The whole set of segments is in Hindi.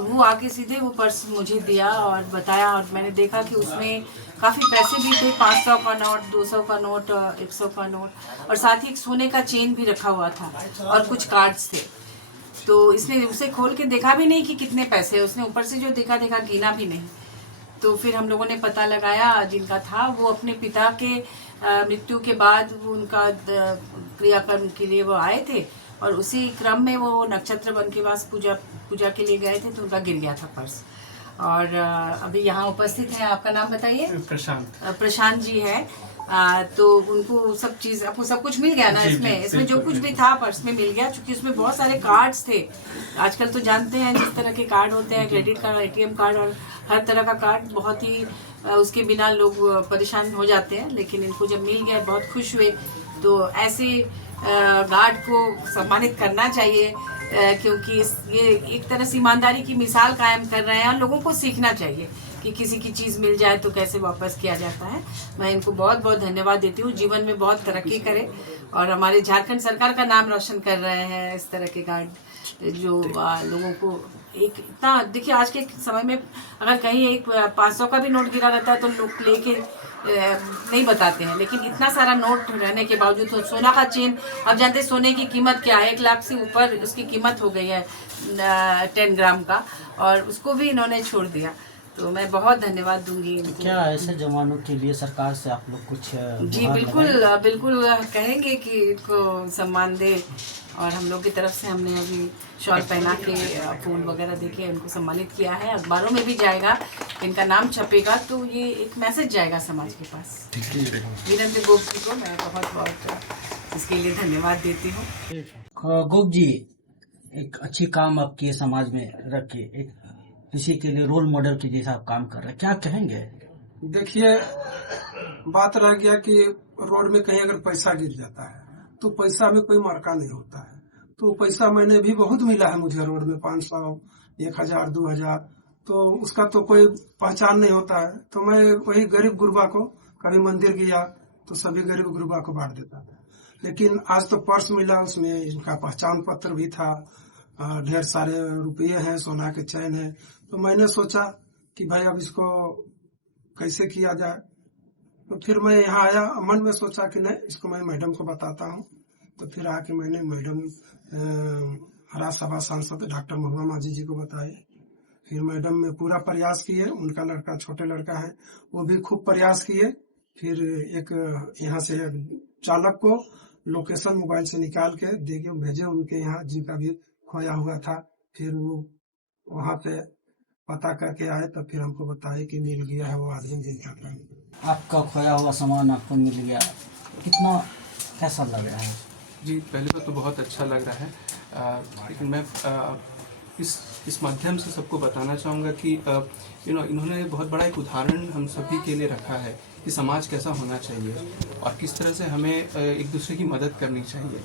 और वो आके सीधे वो पर्स मुझे दिया और बताया, और मैंने देखा कि उसमें काफ़ी पैसे भी थे, 500 का नोट, 200 का नोट, 100 का नोट, और साथ ही एक सोने का चेन भी रखा हुआ था और कुछ कार्ड्स थे। तो इसने उसे खोल के देखा भी नहीं कि कितने पैसे है, उसने ऊपर से जो देखा गिना भी नहीं। तो फिर हम लोगों ने पता लगाया, जिनका था वो अपने पिता के मृत्यु के बाद वो उनका क्रियाकर्म के लिए वो आए थे, और उसी क्रम में वो नक्षत्र वन के पास पूजा के लिए गए थे, तो उनका गिर गया था पर्स। और अभी यहाँ उपस्थित हैं, आपका नाम बताइए? प्रशांत जी है। तो उनको सब चीज, आपको सब कुछ मिल गया ना? इसमें जो कुछ भी था पर्स में मिल गया, क्योंकि उसमें बहुत सारे कार्ड्स थे। आजकल तो जानते हैं जिस तरह के कार्ड होते हैं, क्रेडिट कार्ड, एटीएम कार्ड और हर तरह का कार्ड, बहुत ही उसके बिना लोग परेशान हो जाते हैं। लेकिन इनको जब मिल गया बहुत खुश हुए। तो ऐसे गार्ड को सम्मानित करना चाहिए, क्योंकि ये एक तरह से ईमानदारी की मिसाल कायम कर रहे हैं, और लोगों को सीखना चाहिए कि किसी की चीज़ मिल जाए तो कैसे वापस किया जाता है। मैं इनको बहुत बहुत धन्यवाद देती हूँ, जीवन में बहुत तरक्की करें, और हमारे झारखंड सरकार का नाम रोशन कर रहे हैं इस तरह के गार्ड जो लोगों को एक इतना, देखिए आज के समय में अगर कहीं एक 500 का भी नोट गिरा रहता है तो लोग लेके नहीं बताते हैं, लेकिन इतना सारा नोट रहने के बावजूद, तो सोना का चेन, आप जानते हैं सोने की कीमत क्या है, 1 लाख से ऊपर उसकी कीमत हो गई है 10 ग्राम का, और उसको भी इन्होंने छोड़ दिया। तो मैं बहुत धन्यवाद दूंगी इनको। क्या ऐसे जवानों के लिए सरकार से आप लोग कुछ जी बिल्कुल कहेंगे कि इनको सम्मान दे, और हम लोग की तरफ से हमने अभी शॉल पहना के फूल वगैरह देके इनको सम्मानित किया है। अखबारों में भी जाएगा, इनका नाम छपेगा, तो ये एक मैसेज जाएगा समाज के पास। वीरेंद्र गोप जी को मैं बहुत बहुत इसके लिए धन्यवाद देती हूँ। गोप जी, एक अच्छी काम आप किए, समाज में रख के एक किसी के लिए रोल मॉडल के जैसा आप काम कर रहे हैं, क्या कहेंगे? देखिए, बात रह गया कि रोड में कहीं अगर पैसा गिर जाता है तो पैसा में कोई मार्का नहीं होता है। तो पैसा मैंने भी बहुत मिला है मुझे रोड में, 500, 1000, 2000, तो उसका तो कोई पहचान नहीं होता है। तो मैं वही गरीब गुरबा को, कभी मंदिर गया तो सभी गरीब गुरबा को बांट देता था। लेकिन आज तो पर्स मिला, उसमें इनका पहचान पत्र भी था, ढेर सारे रुपये हैं, सोना के चैन है। तो मैंने सोचा कि भाई अब इसको कैसे किया जाए। तो फिर मैं यहाँ आया, मन में सोचा कि नहीं, इसको मैं मैडम को बताता हूँ। तो फिर आके मैंने मैडम राज्यसभा सांसद डॉक्टर महुआ माझी जी को बताए। फिर मैडम में पूरा प्रयास किए, उनका लड़का, छोटे लड़का है, वो भी खूब प्रयास किए। फिर एक यहाँ से चालक को लोकेशन मोबाइल से निकाल के दे के भेजे, उनके यहाँ जिनका भी खोया हुआ था। फिर वो वहाँ पे पता करके आए, तब फिर हमको बताए कि मिल गया है वो आदमी जिनका था। आपका खोया हुआ सामान आपको मिल गया, कितना कैसा लग रहा है? जी, पहले तो बहुत अच्छा लग रहा है, लेकिन मैं इस माध्यम से सबको बताना चाहूँगा कि इन्होंने बहुत बड़ा एक उदाहरण हम सभी के लिए रखा है कि समाज कैसा होना चाहिए और किस तरह से हमें एक दूसरे की मदद करनी चाहिए।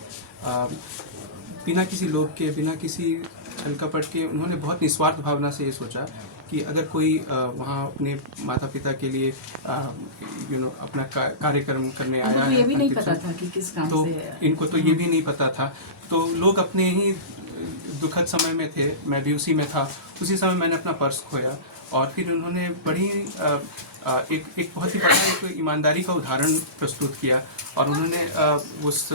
बिना किसी लोभ के, बिना किसी छल-कपट के, उन्होंने बहुत निस्वार्थ भावना से ये सोचा कि अगर कोई वहाँ अपने माता पिता के लिए अपना कार्यक्रम करने आया है, ये भी नहीं पता था कि किस काम तो से, इनको तो ये भी नहीं पता था। तो लोग अपने ही दुखद समय में थे, मैं भी उसी में था। उसी समय मैंने अपना पर्स खोया, और फिर उन्होंने बड़ी एक बहुत ही बड़ा एक ईमानदारी का उदाहरण प्रस्तुत किया, और उन्होंने उस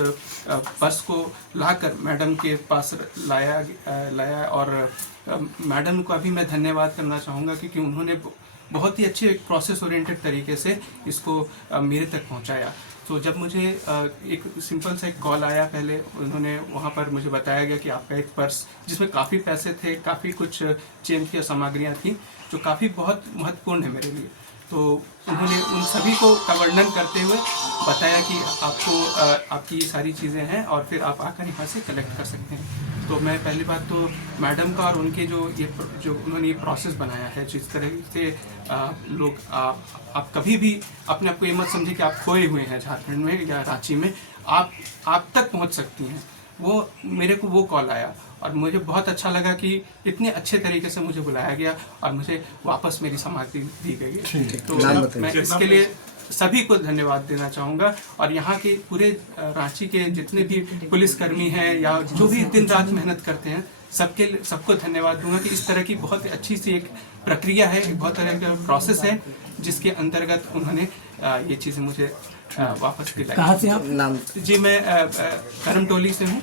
पर्स को लाकर मैडम के पास लाया और मैडम को अभी मैं धन्यवाद करना चाहूँगा, क्योंकि उन्होंने बहुत ही अच्छे प्रोसेस ओरिएंटेड तरीके से इसको मेरे तक पहुँचाया। तो जब मुझे एक सिंपल सा एक कॉल आया, पहले उन्होंने वहाँ पर मुझे बताया गया कि आपका एक पर्स जिसमें काफ़ी पैसे थे, काफ़ी कुछ चेन की सामग्रियाँ थी जो काफ़ी बहुत महत्वपूर्ण है मेरे लिए। तो उन्होंने उन सभी को का वर्णन करते हुए बताया कि आपको आपकी ये सारी चीज़ें हैं और फिर आप आकर यहाँ से कलेक्ट कर सकते हैं। तो मैं पहली बात तो मैडम का और उनके जो उन्होंने ये प्रोसेस बनाया है, जिस तरह से लोग आप कभी भी अपने आप को ये मत समझे कि आप खोए हुए हैं झारखंड में या रांची में, आप तक पहुँच सकती हैं। वो मेरे को वो कॉल आया और मुझे बहुत अच्छा लगा कि इतने अच्छे तरीके से मुझे बुलाया गया और मुझे वापस मेरी सामग्री दी गई है। तो मैं इसके लिए सभी को धन्यवाद देना चाहूँगा, और यहाँ के पूरे रांची के जितने भी पुलिसकर्मी हैं या जो भी दिन रात मेहनत करते हैं, सबको धन्यवाद दूंगा कि इस तरह की बहुत अच्छी सी एक प्रक्रिया है, एक बहुत तरह का प्रोसेस है जिसके अंतर्गत उन्होंने ये चीज़ें मुझे वापस दिलाई। कहाँ से आप? नाम जी, मैं करमटोली से हूँ।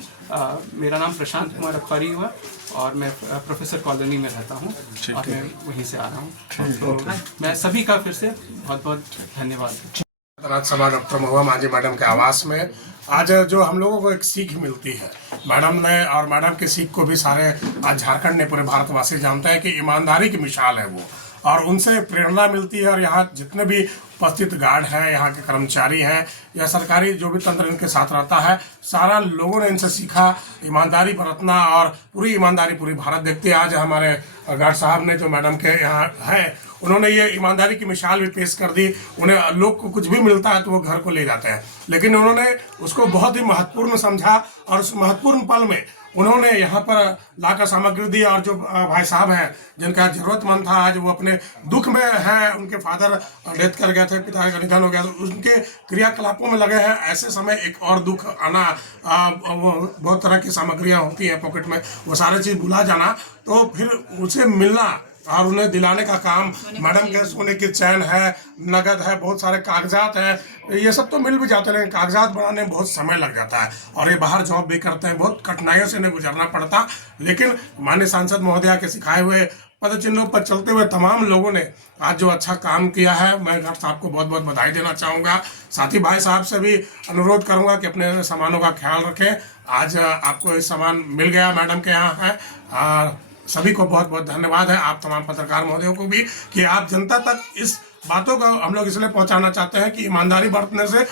मेरा नाम प्रशांत कुमार अखबारी हुआ और मैं प्रोफेसर कॉलोनी में रहता हूँ और मैं वहीं से आ रहा हूँ। तो मैं सभी का फिर से बहुत बहुत धन्यवाद। राज्यसभा डॉक्टर महुआ माझी मैडम के आवास में आज जो हम लोगों को एक सीख मिलती है, मैडम ने और मैडम की सीख को भी सारे आज झारखंड ने पूरे भारतवासी जानते हैं कि ईमानदारी की मिसाल है वो, और उनसे प्रेरणा मिलती है। और यहाँ जितने भी उपस्थित गार्ड हैं, यहाँ के कर्मचारी हैं या सरकारी जो भी तंत्र इनके साथ रहता है, सारा लोगों ने इनसे सीखा ईमानदारी बरतना, और पूरी ईमानदारी पूरी भारत देखती है। आज हमारे गार्ड साहब ने जो मैडम के यहाँ है, उन्होंने ये ईमानदारी की मिसाल भी पेश कर दी। उन्हें लोग को कुछ भी मिलता है तो वो घर को ले जाते हैं, लेकिन उन्होंने उसको बहुत ही महत्वपूर्ण समझा और उस महत्वपूर्ण पल में उन्होंने यहाँ पर लाकर सामग्री दी। और जो भाई साहब हैं जिनका जरूरतमंद था, आज वो अपने दुख में है, उनके फादर डेथ कर गए थे, पिता का निधन हो गया, तो उनके क्रियाकलापों में लगे हैं। ऐसे समय एक और दुख आना, वो बहुत तरह की सामग्रियाँ होती हैं पॉकेट में, वो सारी चीज़ भुला जाना, तो फिर उसे मिलना और उन्हें दिलाने का काम। मैडम के सोने की चैन है, नगद है, बहुत सारे कागजात हैं, ये सब तो मिल भी जाते हैं, लेकिन कागजात बनाने में बहुत समय लग जाता है और ये बाहर जॉब भी करते हैं, बहुत कठिनाइयों से इन्हें गुजरना पड़ता। लेकिन माननीय सांसद महोदया के सिखाए हुए पद चिन्हों पर चलते हुए तमाम लोगों ने आज जो अच्छा काम किया है, मैं गार्ड साहब को बहुत बहुत बधाई देना चाहूँगा। साथ ही भाई साहब से भी अनुरोध करूँगा कि अपने सामानों का ख्याल रखें। आज आपको ये सामान मिल गया, मैडम के यहाँ है। सभी को बहुत बहुत धन्यवाद है, आप तमाम पत्रकार महोदयों को भी, कि आप जनता तक इस बातों को हम लोग इसलिए पहुंचाना चाहते हैं कि ईमानदारी बरतने से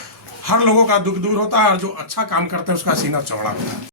हर लोगों का दुख दूर होता है और जो अच्छा काम करते हैं उसका सीना चौड़ा होता है।